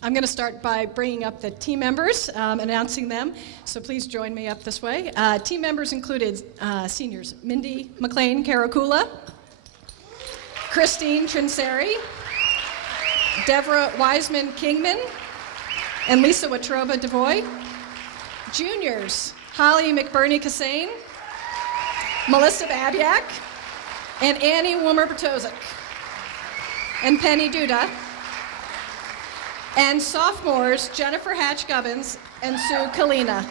I'm going to start by bringing up the team members, announcing them, so please join me up this way. Team members included seniors Mindy McLean Caracula, Christine Trinseri, Deborah Wiseman Kingman, and Lisa Watroba Devoy. Juniors, Holly McBurney Kassane, Melissa Babiak, and Annie Woomer-Bertozik, and Penny Duda. And sophomores, Jennifer Hatch-Gubbins and Sue Kalina.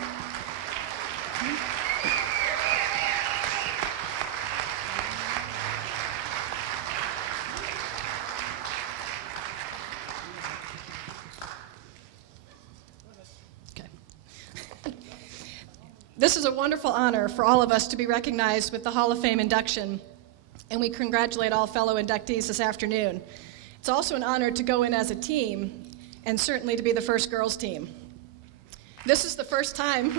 This is a wonderful honor for all of us to be recognized with the Hall of Fame induction, and we congratulate all fellow inductees this afternoon. It's also an honor to go in as a team, and certainly to be the first girls team. This is the first time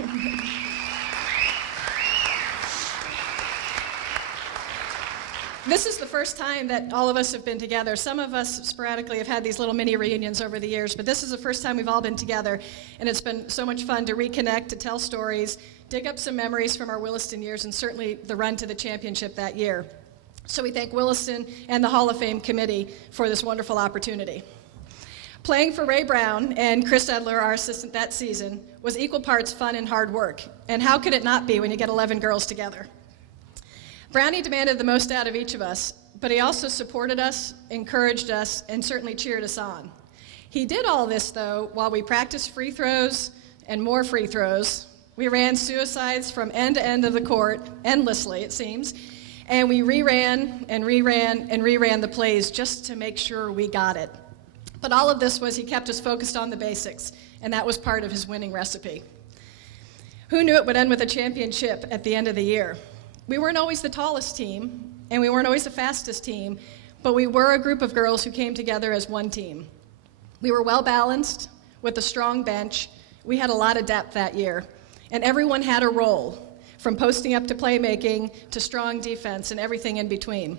This is the first time that all of us have been together. Some of us sporadically have had these little mini reunions over the years, but this is the first time we've all been together, and it's been so much fun to reconnect, to tell stories, dig up some memories from our Williston years, and certainly the run to the championship that year. So we thank Williston and the Hall of Fame committee for this wonderful opportunity. Playing for Ray Brown and Chris Edler, our assistant that season, was equal parts fun and hard work. And how could it not be when you get 11 girls together? Brownie demanded the most out of each of us, but he also supported us, encouraged us, and certainly cheered us on. He did all this, though, while we practiced free throws and more free throws. We ran suicides from end to end of the court, endlessly, it seems, and we reran and reran and reran the plays just to make sure we got it. But all of this was he kept us focused on the basics, and that was part of his winning recipe. Who knew it would end with a championship at the end of the year? We weren't always the tallest team, and we weren't always the fastest team, but we were a group of girls who came together as one team. We were well-balanced, with a strong bench. We had a lot of depth that year, and everyone had a role, from posting up to playmaking to strong defense and everything in between.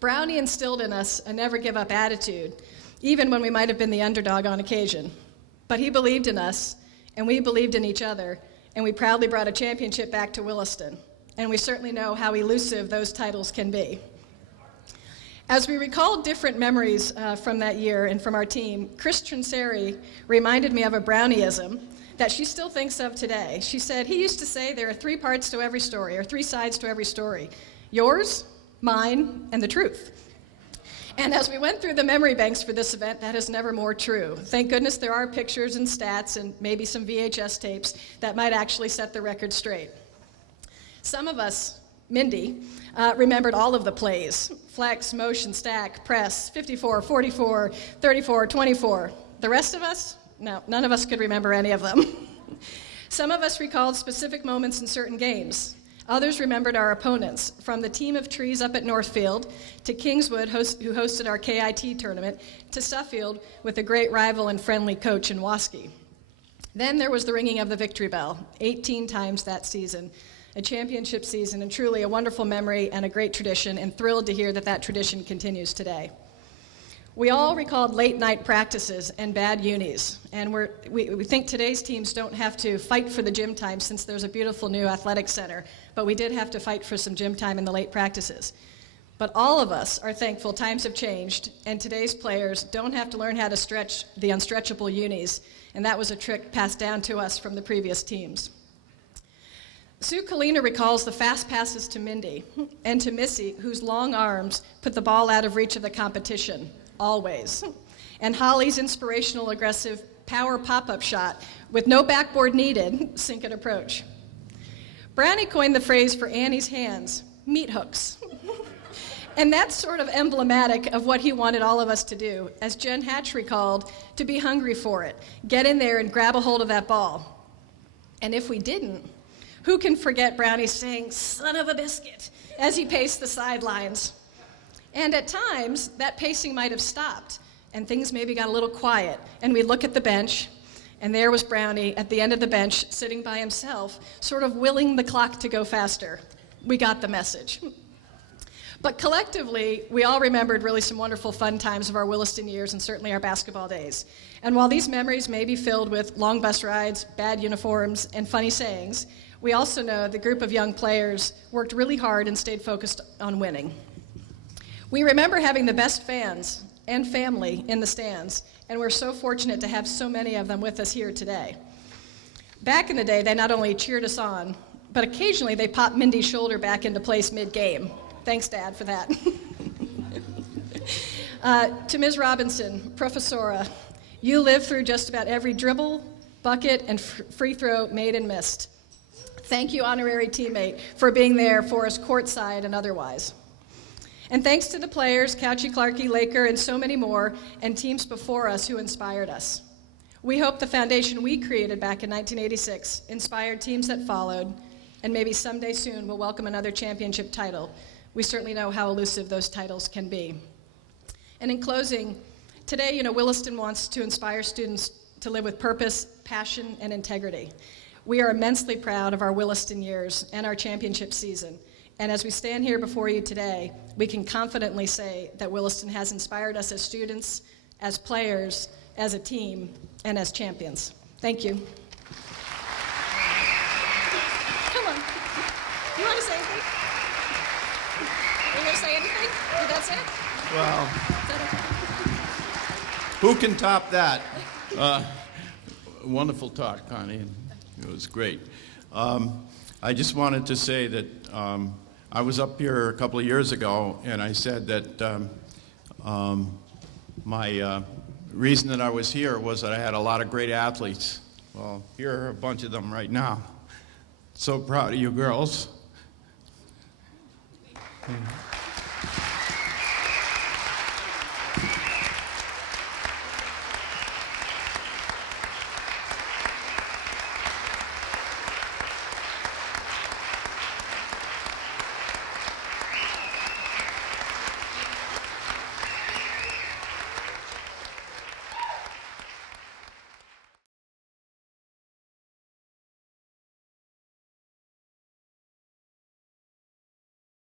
Brownie instilled in us a never-give-up attitude, even when we might have been the underdog on occasion. But he believed in us, and we believed in each other, and we proudly brought a championship back to Williston. And we certainly know how elusive those titles can be. As we recall different memories from that year and from our team, Chris Trinseri reminded me of a Brownieism that she still thinks of today. She said, he used to say there are 3 parts to every story, or 3 sides to every story. Yours, mine, and the truth. And as we went through the memory banks for this event, that is never more true. Thank goodness there are pictures and stats and maybe some VHS tapes that might actually set the record straight. Some of us, Mindy, remembered all of the plays: flex, motion, stack, press, 54, 44, 34, 24. The rest of us? No, none of us could remember any of them. Some of us recalled specific moments in certain games. Others remembered our opponents, from the team of trees up at Northfield, to Kingswood, who hosted our KIT tournament, to Suffield, with a great rival and friendly coach in Waskey. Then there was the ringing of the victory bell, 18 times that season. A championship season, and truly a wonderful memory and a great tradition, and thrilled to hear that that tradition continues today. We all recalled late night practices and bad unis, and we think today's teams don't have to fight for the gym time since there's a beautiful new athletic center, but we did have to fight for some gym time in the late practices. But all of us are thankful times have changed, and today's players don't have to learn how to stretch the unstretchable unis, and that was a trick passed down to us from the previous teams. Sue Kalina recalls the fast passes to Mindy and to Missy, whose long arms put the ball out of reach of the competition, always. And Holly's inspirational, aggressive power pop-up shot with no backboard needed, sink and approach. Brownie coined the phrase for Annie's hands, meat hooks. And that's sort of emblematic of what he wanted all of us to do, as Jen Hatch recalled, to be hungry for it, get in there and grab a hold of that ball. And if we didn't, who can forget Brownie saying, "son of a biscuit," as he paced the sidelines? And at times, that pacing might have stopped, and things maybe got a little quiet, and we'd look at the bench, and there was Brownie at the end of the bench, sitting by himself, sort of willing the clock to go faster. We got the message. But collectively, we all remembered really some wonderful fun times of our Williston years and certainly our basketball days. And while these memories may be filled with long bus rides, bad uniforms, and funny sayings, we also know the group of young players worked really hard and stayed focused on winning. We remember having the best fans and family in the stands, and we're so fortunate to have so many of them with us here today. Back in the day, they not only cheered us on, but occasionally they popped Mindy's shoulder back into place mid-game. Thanks, Dad, for that. To Ms. Robinson, Professora, you lived through just about every dribble, bucket, and free throw made and missed. Thank you, honorary teammate, for being there for us courtside and otherwise. And thanks to the players, Couchy, Clarkey, Laker, and so many more, and teams before us who inspired us. We hope the foundation we created back in 1986 inspired teams that followed, and maybe someday soon we'll welcome another championship title. We certainly know how elusive those titles can be. And in closing, today, Williston wants to inspire students to live with purpose, passion, and integrity. We are immensely proud of our Williston years and our championship season. And as we stand here before you today, we can confidently say that Williston has inspired us as students, as players, as a team, and as champions. Thank you. Come on. You want to say anything? Are you going to say anything? That's it? Well, Is that okay? who can top that? Wonderful talk, Connie. It was great. I just wanted to say that I was up here a couple of years ago, and I said that my reason that I was here was that I had a lot of great athletes. Well, here are a bunch of them right now. So proud of you girls.